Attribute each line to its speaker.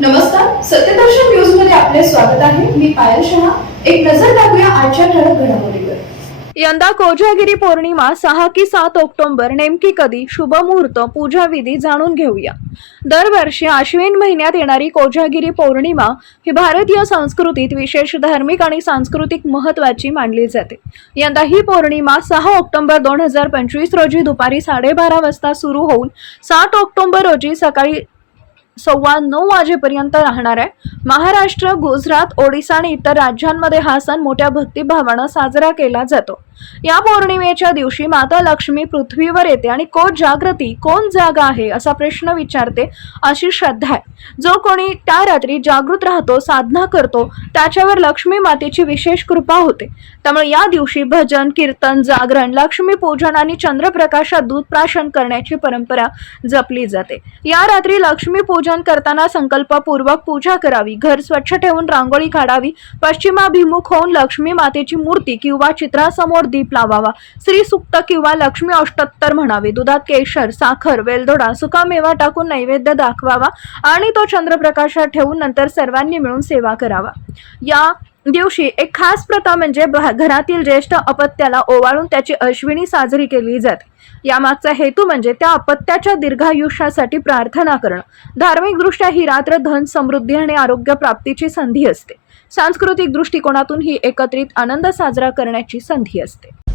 Speaker 1: नमस्कार सत्यदर्शन न्यूजमध्ये आपले स्वागत आहे. मी पायल शहा. एक नजर टाकूया आजच्या ठळक घडामोडीवर.
Speaker 2: यंदा कोजागिरी पौर्णिमा सहा की सात ऑक्टोबर नेमकी कधी? शुभ मुहूर्त पूजा विधी जाणून घेऊया. दरवर्षी आश्विन महिन्यात येणारी कोजागिरी पौर्णिमा ही भारतीय संस्कृतीत विशेष धार्मिक आणि सांस्कृतिक महत्वाची मानली जाते. यंदा ही पौर्णिमा सहा ऑक्टोबर दोन हजार पंचवीस रोजी दुपारी साडेबारा वाजता सुरू होऊन सात ऑक्टोबर रोजी सकाळी सव्वा नऊ वाजेपर्यंत राहणार आहे. महाराष्ट्र गुजरात ओडिसा आणि इतर राज्यांमध्ये हा सण मोठ्या भक्तिभावानं साजरा केला जातो. या पौर्णिमेच्या दिवशी माता लक्ष्मी पृथ्वीवर येते आणि कोण जागृती कोण जागा आहे असा प्रश्न विचारते अशी श्रद्धा आहे. जो कोणी त्या रात्री जागृत राहतो साधना करतो त्याच्यावर लक्ष्मी मातेची विशेष कृपा होते. त्यामुळे या दिवशी भजन कीर्तन जागरण लक्ष्मी पूजन आणि चंद्रप्रकाशात दूध प्राशन करण्याची परंपरा जपली जाते. या रात्री लक्ष्मी पूजन करताना संकल्पपूर्वक पूजा करावी. घर स्वच्छ ठेवून रांगोळी काढावी. पश्चिमाभिमुख होऊन लक्ष्मी मातेची मूर्ती किंवा चित्रासमोर दीप लावावा. श्री सुक्त किंवा लक्ष्मी अष्टोत्तर म्हणावे. दुधात केशर साखर वेलदोडा सुकामेवा टाकून नैवेद्य दाखवावा आणि तो चंद्रप्रकाशात ठेवून नंतर सर्वांनी मिळून सेवा करावा. या दिवशी एक खास प्रथा म्हणजे घरातील ज्येष्ठ अपत्याला ओवाळून त्याची अश्विनी साजरी केली जाते. यामागचा हेतू म्हणजे त्या अपत्याच्या दीर्घायुष्यासाठी प्रार्थना करणं. धार्मिकदृष्ट्या ही रात्र धन समृद्धी आणि आरोग्य प्राप्तीची संधी असते. सांस्कृतिक दृष्टिकोनातून ही एकत्रित आनंद साजरा करण्याची संधी असते.